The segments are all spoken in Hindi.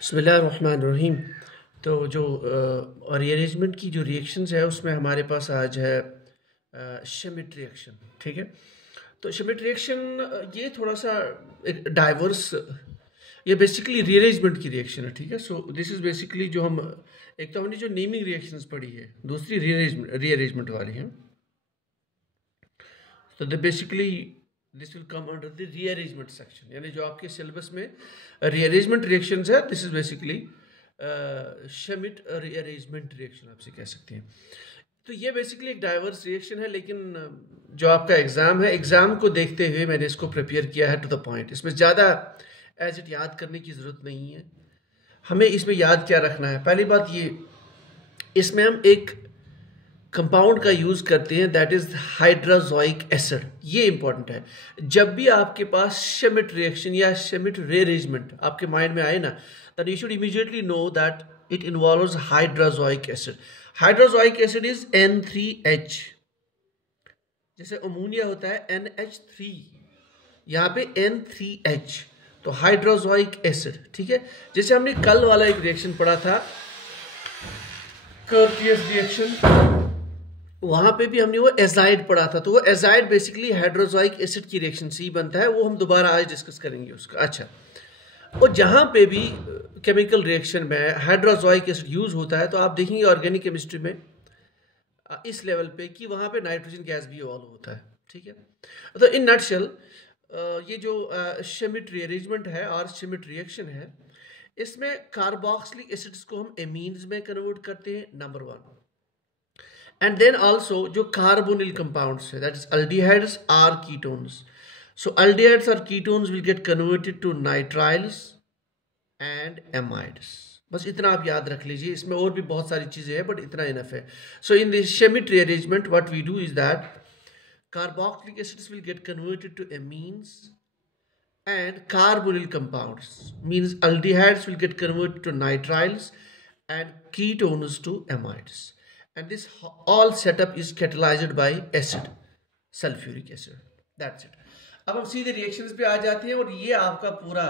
बिस्मिल्लाहिर्रहमानिर्रहीम। तो जो रीअरेंजमेंट की जो रिएक्शंस है उसमें हमारे पास आज है शेमिट रिएक्शन। ठीक है, तो शेमिट रिएक्शन ये थोड़ा सा एक डाइवर्स, ये बेसिकली रीअरेंजमेंट की रिएक्शन है। ठीक है, सो दिस इज बेसिकली जो हम एक तो हमने जो नेमिंग रिएक्शंस पढ़ी है, दूसरी रीअरेंजमेंट वाली है। तो the basically this will come under the rearrangement section, यानी जो आपके सिलेबस में रीअरेंजमेंट रिएक्शंस है, this is basically Schmidt rearrangement reaction आपसे कह सकते हैं। तो ये बेसिकली एक डाइवर्स रिएक्शन है, लेकिन जो आपका एग्जाम है, एग्जाम को देखते हुए मैंने इसको प्रिपेयर किया है टू द पॉइंट। इसमें ज़्यादा एज इट याद करने की ज़रूरत नहीं है। हमें इसमें याद क्या रखना है, पहली बात ये, इसमें हम एक कंपाउंड का यूज करते हैं, दैट इज हाइड्रोजोइक एसिड। ये इंपॉर्टेंट है। जब भी आपके पास शेमिट रिएक्शन या शेमिट रीअरेंजमेंट आपके माइंड में आए ना, then you should immediately know that it involves hydrozoic acid. Hydrozoic acid is N3H। जैसे अमोनिया होता है NH3, यहाँ पे N3H, तो हाइड्रोजोइक एसिड। ठीक है, जैसे हमने कल वाला एक रिएक्शन पढ़ा था, कर्टियस रिएक्शन, वहां पे भी हमने वो एजाइड पढ़ा था। तो वो एजाइड बेसिकली हाइड्रोजोइक एसिड की रिएक्शन से ही बनता है, वो हम दोबारा आज डिस्कस करेंगे उसका। अच्छा, और जहां पे भी केमिकल रिएक्शन में हाइड्रोजोइक एसिड यूज होता है, तो आप देखेंगे ऑर्गेनिक केमिस्ट्री में इस लेवल पे कि वहां पे नाइट्रोजन गैस भी इवॉल्व होता है। ठीक है, तो इन नटशेल ये जो शेमिट रीअरेंजमेंट है और शेमिट रिएक्शन है, इसमें कार्बोक्सिलिक एसिड्स को हम एमीन्स में कन्वर्ट करते हैं, नंबर 1। एंड देन आल्सो जो कार्बोनिल कंपाउंड्स है, that is aldehydes or ketones. So aldehydes or ketones will get converted to nitriles and amides. बस इतना आप याद रख लीजिए, इसमें और भी बहुत सारी चीजें हैं बट इतना इनफ है। So in this Schmidt rearrangement what we do is that carboxylic acids will get converted to amines and carbonyl compounds, means aldehydes will get converted to nitriles and ketones to amides, and this all setup is catalyzed by acid, sulfuric acid. That's it. अब हम सीधे रिएक्शंस पे आ जाते हैं, और ये आपका पूरा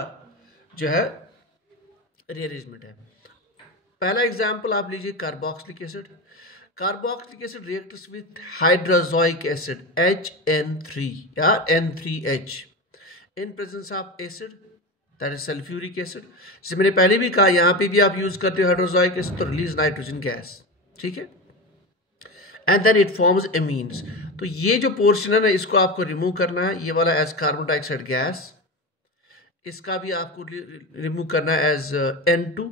जो है रीअरेंजमेंट है। पहला एग्जांपल आप लीजिए, carboxylic acid. Carboxylic acid reacts with hydrazoic acid HN3 या N3H in presence of acid, that is sulphuric acid. जैसे मैंने पहले भी कहा, यहाँ पे भी आप यूज करते हो हाइड्रोजोइक एसिड तो रिलीज नाइट्रोजन गैस। ठीक है, and then it forms amines. तो ये जो पोर्शन है ना, इसको आपको रिमूव करना है, ये वाला एज कार्बन डाइऑक्साइड गैस, इसका भी आपको रिमूव करना है एज N2।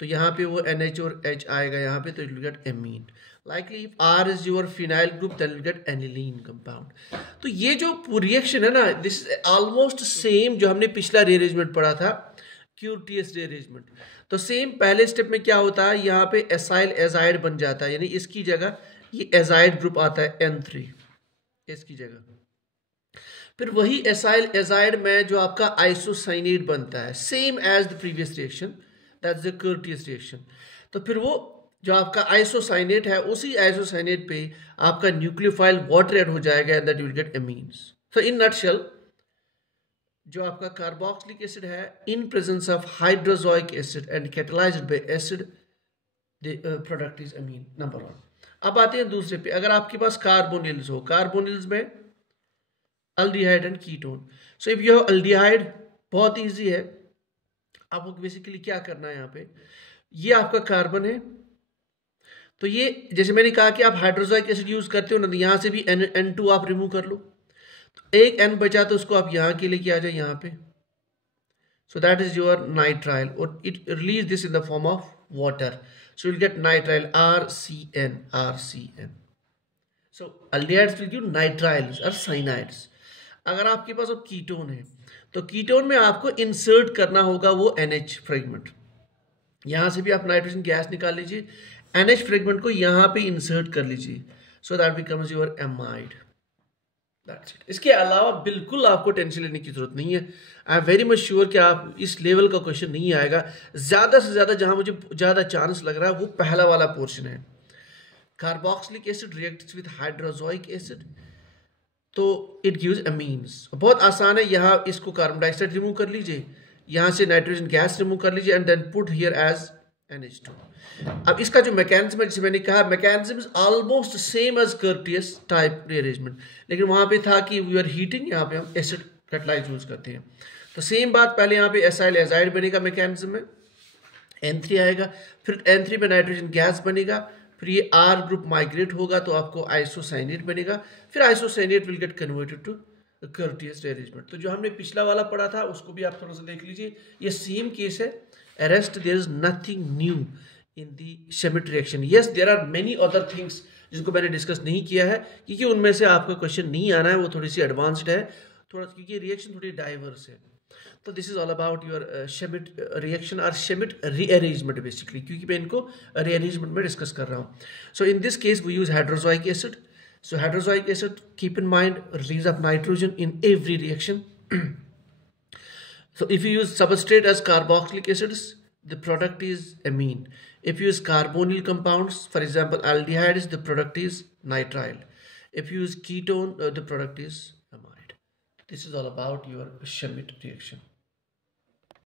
तो यहाँ पे वो NH और H आएगा यहाँ पे, तो it will get amine. Likely if R is your phenyl group, then will get aniline compound. तो ये जो रिएक्शन है ना, दिस इज ऑलमोस्ट सेम जो हमने पिछला रीअरेंजमेंट पढ़ा था, क्यूरटियस रीअरेंजमेंट। तो सेम पहले स्टेप में क्या होता है, यहाँ पे एसाइल एजाइड बन जाता है, यानी इसकी जगह ये एजाइड ग्रुप आता है N3 इसकी जगह। फिर वही एसाइल एजाइड में जो आपका आइसोसाइनेट बनता है, same as the previous reaction, that's the Curtius reaction. तो फिर वो जो आपका आइसोसाइनेट है, उसी आइसोसाइनेट पे आपका न्यूक्लियोफाइल वाटर ऐड हो जाएगा, and that you will get amines. तो इन नटशेल जो आपका कार्बोक्सिलिक एसिड है, in presence of hydrazoic acid and catalysed bye acid, the product is amine, number 1। अब आते हैं दूसरे पे। अगर आपके पास कार्बोनिल्स हो, कार्बोनिल्स में aldehyde and ketone. So if you have aldehyde, बहुत इजी है, आपको बेसिकली क्या करना है, यहाँ पे ये आपका कार्बन है, तो ये जैसे मैंने कहा कि आप हाइड्रोजोइक एसिड यूज करते हो ना, तो यहाँ से भी N2 आप रिमूव कर लो, तो एक N बचा, तो उसको आप यहाँ के लेके आ जाए यहाँ पे। So that is your nitrile, और it release this in the form of water, so you'll get nitrile, RCN। so aldehydes will give nitriles or cyanides। अगर आपके पास अब कीटोन है, तो कीटोन में आपको इंसर्ट करना होगा वो NH फ्रेगमेंट। यहां से भी आप नाइट्रोजन गैस निकाल लीजिए, NH फ्रेगमेंट को यहां पे इंसर्ट कर लीजिए, so that becomes your amide. That's it. इसके अलावा बिल्कुल आपको टेंशन लेने की जरूरत नहीं है। I am very much sure कि आप इस लेवल का क्वेश्चन नहीं आएगा। ज्यादा से ज्यादा जहां मुझे ज्यादा चांस लग रहा है वो पहला वाला पोर्शन है, carboxylic acid reacts with hydrazoic acid, तो इट गिव्स एमीन्स। बहुत आसान है, यहाँ इसको कार्बन डाइऑक्साइड रिमूव कर लीजिए, यहाँ से नाइट्रोजन गैस रिमूव कर लीजिए and then put here as NH2। अब इसका जो मैकेनिज्म है, जैसे मैंने कहा, mechanism is almost same as Curtius type rearrangement, लेकिन वहाँ पे था कि वी आर हीटिंग, यहाँ पे हम एसिड कैटालाइज यूज करते हैं। तो सेम बात, पहले यहाँ पे एसाइल एजाइड बनेगा मैकेनिज्म में, N3 आएगा, फिर N3 में नाइट्रोजन गैस बनेगा, फिर ये R ग्रुप माइग्रेट होगा तो आपको आइसोसाइनेट बनेगा, फिर isocyanate will get converted to Curtius rearrangement. तो जो हमने पिछला वाला पढ़ा था उसको भी आप थोड़ा सा देख लीजिए, ये सेम केस है। Arrest, there is nothing new in the Schmidt reaction. Yes, there are many other things जिनको मैंने डिस्कस नहीं किया है, क्योंकि उनमें से आपका क्वेश्चन नहीं आना है, वो थोड़ी सी एडवांस्ड है, थोड़ा, क्योंकि रिएक्शन थोड़ी डाइवर्स है। तो this is all about your Schmidt reaction और Schmidt रीअरेंजमेंट बेसिकली, क्योंकि मैं इनको रीअरेंजमेंट में डिस्कस कर रहा हूँ। So in this case we use hydrozoic acid. So hydrozoic acid, keep in mind, release of nitrogen in every reaction. So if you use substrate as carboxylic acids, the product is amine. If you use carbonyl compounds, for example aldehydes, the product is nitrile. If you use ketone, the product is amide. This is all about your Schmidt reaction.